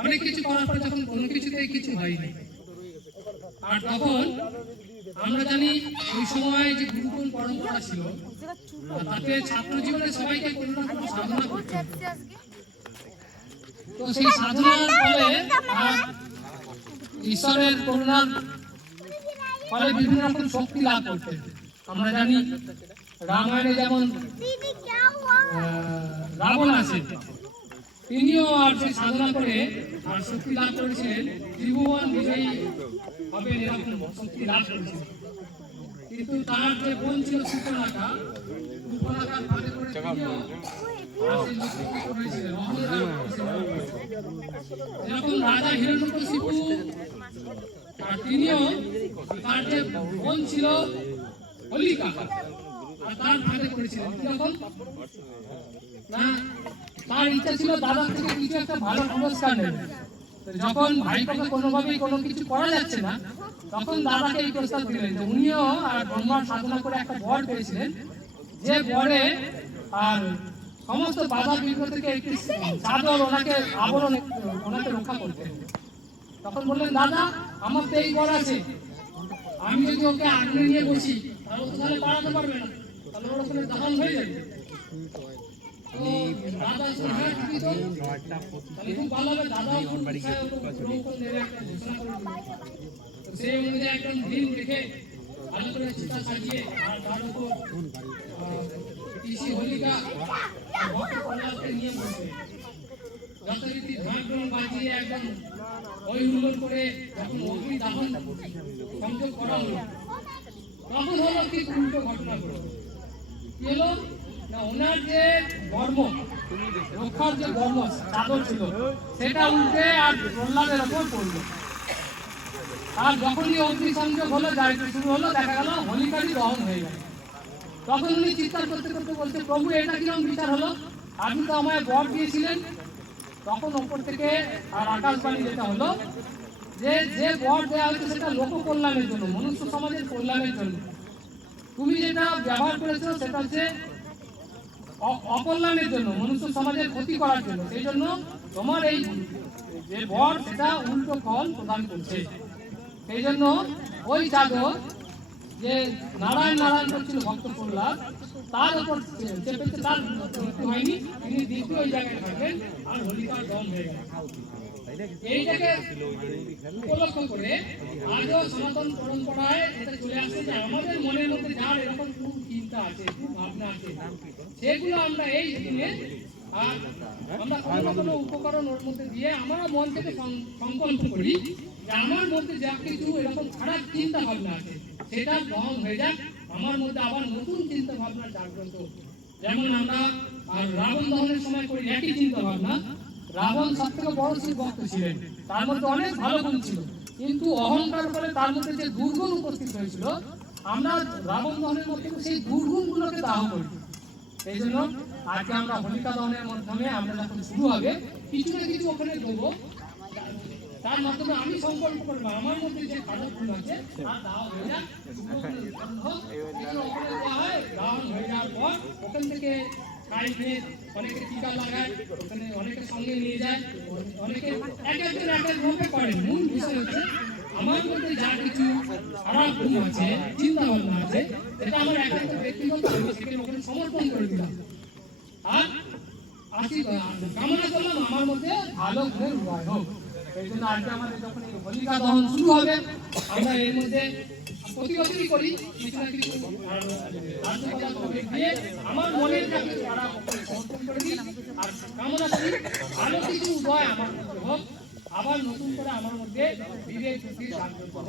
অনেক কিছু করার পর যখন কোনো কিছুতেই কিছু হয়নি, আর তখন আমরা জানি ওই সময় যে গুরুকুল পরম্পরা ছিল, তাতে ছাত্র জীবনে সবাইকে কোনো না কোনো সাধনা করতে হতো। তো সেই সাধনার ফলে ঈশ্বরের করুণার ফলে বিভিন্ন রকম শক্তি লাভ করতেন। আমরা জানি রামায়ণে যেমন রাবণ আছে, তিনিও আর সেই সাধনা করে আর শক্তি লাভ করেছিলেন, ত্রিভুবন বিজয়ী হবেন এরকম শক্তি লাভ করেছিলেন। কিন্তু তার যে বোন ছিল সুপর্ণাকা, সুপর্ণাকার ফাঁদে পড়ে তিনিও এরকম রাজা হিরণ্যকশিপু আর তিনিও তার যে বোন ছিল হোলিকা আর তার ফাঁদে পড়েছিলেন। কিরকম না, তার ইচ্ছা ছিল দাদার থেকে কিছু একটা ভালো পুরস্কার নেবে। যখন ভাইটাকে কোনোভাবেই কোনো কিছু করা যাচ্ছে না, তখন দাদাকে এই প্রস্তাব দিলেন যে উনিও আর ব্রহ্মার সাধনা করে একটা বর পেয়েছিলেন, যে বরে আর সমস্ত বাধা বিঘ্ন থেকে একটি চাদর ওনাকে আবরণ ওনাকে রক্ষা করতেন। তখন বললেন, দাদা আমার তো এই বর আছে, আমি যদি ওকে আগ্নে নিয়ে বসি তাহলে তো তাহলে পালাতে পারবে না, তাহলে ওর ওখানে দহন হয়ে যাবে। সেই অনুযায়ী একদম দিন রেখে ভালো করে চিতা সাজিয়ে আর তার উপর হোলিকা নিয়ে বসবে, যথারীতি ঢাক বাজিয়ে একদম ওই হুল্লোড় করে যখন অগ্নি দাহন সংযোগ করা হলো, তখন হলো কি উল্টো ঘটনা ঘটল। কি হলো না, ওনার যে বর্ম রক্ষার যে বর্ম চাদর ছিল সেটা উল্টে আর প্রহ্লাদের ওপর পড়লো। আর যখনই অগ্নি সংযোগ হলো, যাইতে শুরু হলো, দেখা গেল হোলিকারই দহন হয়ে গেল। তখন উনি চিৎকার করতে করতে বলছে, প্রভু এটা কিরকম বিচার হলো, আপনি তো আমায় বর দিয়েছিলেন। তখন ওপর থেকে আর আকাশবাণী যেটা হলো যে যে বর দেওয়া হয়েছে সেটা লোক কল্যাণের জন্য, মনুষ্য সমাজের কল্যাণের জন্য, তুমি যেটা ব্যবহার করেছো সেটা হচ্ছে অকল্যাণের জন্য, মনুষ্য সমাজের ক্ষতি করার জন্য। সেই জন্য তোমার এই যে বর সেটা উল্টো ফল প্রদান করছে। সেই জন্য ওই চাদর যে নারায়ণ নারায়ণ করছিল ভক্ত প্রহ্লাদ, তার উপর চেপেছে, তার মৃত্যু হয়নি, তিনি দ্বিতীয় ওই জায়গায় থাকবেন আর হোলিকার দম হয়ে গেল। এইটাকে উপলক্ষ করে আজও সনাতন পরম্পরায় এটা চলে আসছে যে আমাদের মনের মধ্যে যার এরকম খুব চিন্তা আছে, খুব ভাবনা আছে, সেগুলো আমরা এই দিনে আর আমরা কোনো না কোনো উপকরণ ওর মধ্যে দিয়ে আমরা মন থেকে সংকল্প করি যে আমার মধ্যে যা কিছু এরকম খারাপ চিন্তা ভাবনা আছে সেটা দহন হয়ে যাক, আমার মধ্যে আবার নতুন চিন্তা ভাবনা জাগ্রত। যেমন আমরা আর রাবণ দহনের সময় করি একই চিন্তা ভাবনা। রাবণ সব থেকে বড় শিব ভক্ত ছিলেন, তার মধ্যে অনেক ভালো গুণ ছিল, কিন্তু অহংকার করে তার মধ্যে যে দুর্গুণ উপস্থিত হয়েছিল, আমরা রাবণ দহনের মধ্যে সেই দুর্গুণ গুলোকে দাহ করি। এই জন্য আজকে আমরা হোলিকা দহনের মাধ্যমে আমরা যখন শুরু হবে কিছু না কিছু ওখানে দেবো, তার মাধ্যমে আমি সংকল্প করবো আমার মধ্যে যে খারাপ গুণ আছে তার দাহ হয়ে যায়। দাহন হয়ে যাওয়ার পর ওখান থেকে অনেকে টিকা লাগায়, ওখানে অনেকে সঙ্গে নিয়ে যায়, অনেকে এক একজন এক এক ভাবে করেন। মূল বিষয় হচ্ছে আমার মধ্যে যা কিছু খারাপ গুণ আছে, চিন্তা ভাবনা আছে, এটা আমার একান্ত ব্যক্তিগত, আমি সেখানে ওখানে সমর্পণ করে দিলাম আর কামনা করলাম আমার মধ্যে ভালো গুণের উদয় হোক। এই জন্য আজকে আমাদের যখন এই হোলিকা দহন শুরু হবে, আমরা এর মধ্যে প্রতি বছরই করি কিছু না কিছু দিয়ে আমার মনের কাছে সমর্পণ করে দিই আর কামনা করি আরো কিছু উদয় আমার মধ্যে হোক, আবার নতুন করে আমার মধ্যে বিবেক বুদ্ধি জাগ্রত হোক।